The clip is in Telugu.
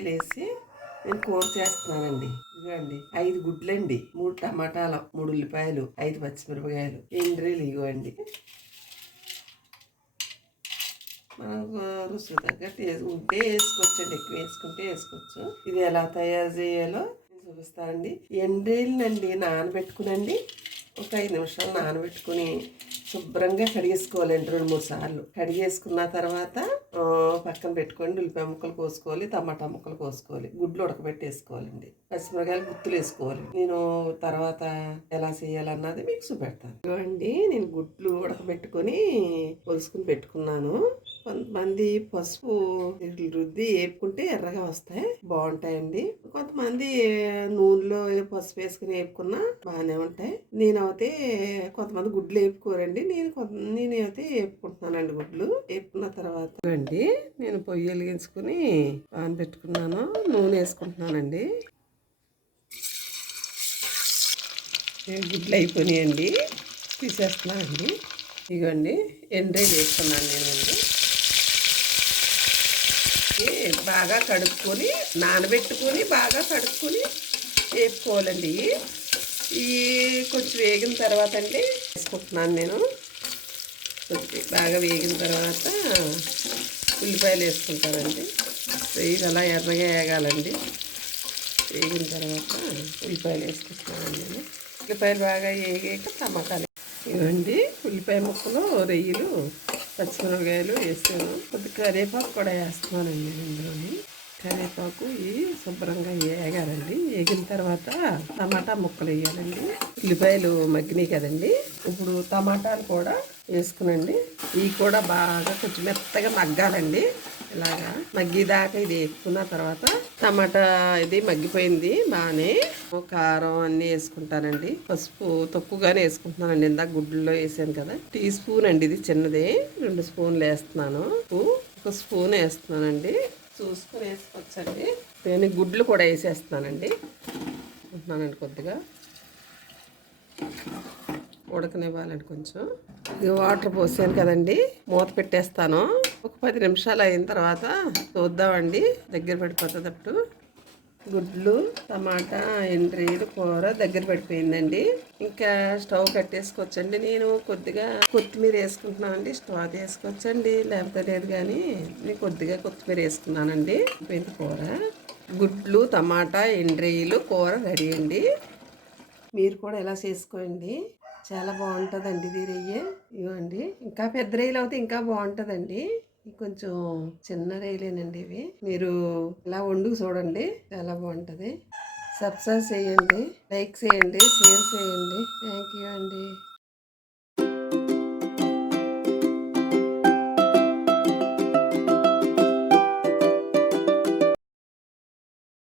ఉల్లిపాయలు వేసి నేను కూర చేస్తున్నానండి. ఇదిగోండి 5 గుడ్లండి, 3 టమాటాలు, 3 ఉల్లిపాయలు, 5 పచ్చిమిరపకాయలు, ఎండ్రీలు ఇవ్వండి. మనకు రుచి తగ్గట్టు ఉంటే వేసుకోవచ్చండి, ఎక్కువ వేసుకుంటే వేసుకోవచ్చు. ఇది ఎలా తయారు చేయాలో చూపిస్తానండి. ఎండ్రీలనండి నానబెట్టుకునండి, ఒక 5 నిమిషాలు నానబెట్టుకుని శుభ్రంగా కడిగేసుకోవాలండి. 2-3 సార్లు కడిగేసుకున్న తర్వాత పక్కన పెట్టుకోండి. ఉల్లిపాయ ముక్కలు కోసుకోవాలి, టమాటా ముక్కలు కోసుకోవాలి, గుడ్లు ఉడకబెట్టేసుకోవాలండి, పచ్చిమిరకాయలు గుత్తులు వేసుకోవాలి. నేను తర్వాత ఎలా చేయాలన్నది మీకు చూపెడతాను అండి. నేను గుడ్లు ఉడకబెట్టుకొని పొలుసుకుని పెట్టుకున్నాను. కొంతమంది పసుపు రుద్ది వేపుకుంటే ఎర్రగా వస్తాయి, బాగుంటాయండి. కొంతమంది నూనెలో పసుపు వేసుకుని వేపుకున్నా బాగానే ఉంటాయి. నేనైతే కొంతమంది గుడ్లు వేపుకోరండి, నేనైతే వేపుకుంటున్నానండి. గుడ్లు వేపుకున్న తర్వాత అండి నేను పొయ్యి వెలిగించుకుని పాన్ పెట్టుకున్నాను, నూనె వేసుకుంటున్నానండి. గుడ్లు అయిపోయినాయండి, తీసేస్తున్నానండి. ఇదిగోండి ఎండ్రాయిలు వేసుకున్నాను నేను. బాగా కడుక్కొని నానబెట్టుకొని బాగా కడుక్కొని వేపుకోవాలండి. ఇవి కొంచెం వేగిన తర్వాత అండి వేసుకుంటున్నాను నేను. బాగా వేగిన తర్వాత ఉల్లిపాయలు వేసుకుంటానండి. ఇది అలా ఎర్రగా వేగాలండి. వేగిన తర్వాత ఉల్లిపాయలు వేసుకుంటున్నానండి నేను. ఉల్లిపాయలు బాగా వేగాక టమాటాలు ఇవ్వండి. ఉల్లిపాయ ముక్కలు, రొయ్యలు, పచ్చిమిరపకాయలు వేసాను. కొద్దిగా కరివేపాకు కూడా వేస్తున్నానండి ఇందులోని. కరివేపాకు ఇవి శుభ్రంగా వేగాలండి. వేగిన తర్వాత టమాటా ముక్కలు వేయాలండి. ఉల్లిపాయలు మగ్గినాయి కదండి, ఇప్పుడు టమాటాలు కూడా వేసుకునండి. ఇవి కూడా బాగా కొంచెం మెత్తగా మగ్గాలండి. ఇలాగా మగ్గిదాకా ఇది వేసుకున్న తర్వాత టమాటా ఇది మగ్గిపోయింది బాగానే. కారం అన్నీ వేసుకుంటానండి. పసుపు తక్కువగానే వేసుకుంటున్నానండి, ఇందాక గుడ్లలో వేసాను కదా. టీ స్పూన్ అండి ఇది చిన్నది, 2 స్పూన్లు వేస్తున్నాను. 1 స్పూన్ వేస్తున్నానండి, చూసుకుని వేసుకోవచ్చండి. నేను గుడ్లు కూడా వేసేస్తున్నానండి కొద్దిగా ఉడకనివ్వాలండి. కొంచెం వాటర్ పోసాను కదండి, మూత పెట్టేస్తాను. ఒక 10 నిమిషాలు అయిన తర్వాత చూద్దామండి, దగ్గర పడిపోతుందట్టు. గుడ్లు, టమాటా, ఎండ్రీలు కూర దగ్గర పడిపోయిందండి. ఇంకా స్టవ్ కట్టేసుకోవచ్చండి. నేను కొద్దిగా కొత్తిమీర వేసుకుంటున్నానండి. స్టవ్ అది వేసుకోవచ్చండి, లేకపోతే లేదు, కానీ నేను కొద్దిగా కొత్తిమీర వేసుకున్నానండి. అయిపోయింది కూర. గుడ్లు, టమాటా, ఎండ్రీలు కూర రెడీ అండి. మీరు కూడా ఎలా చేసుకోండి, చాలా బాగుంటుందండి ఇది రొయ్య. ఇవ్వండి, ఇంకా పెద్ద రొయ్యలు అవుతే ఇంకా బాగుంటుందండి. కొంచెం చిన్న రొయ్యలేనండి ఇవి. మీరు ఇలా వండుకు చూడండి, చాలా బాగుంటుంది. సబ్స్క్రైబ్ చేయండి, లైక్ చేయండి, షేర్ చేయండి. థ్యాంక్ యూ అండి.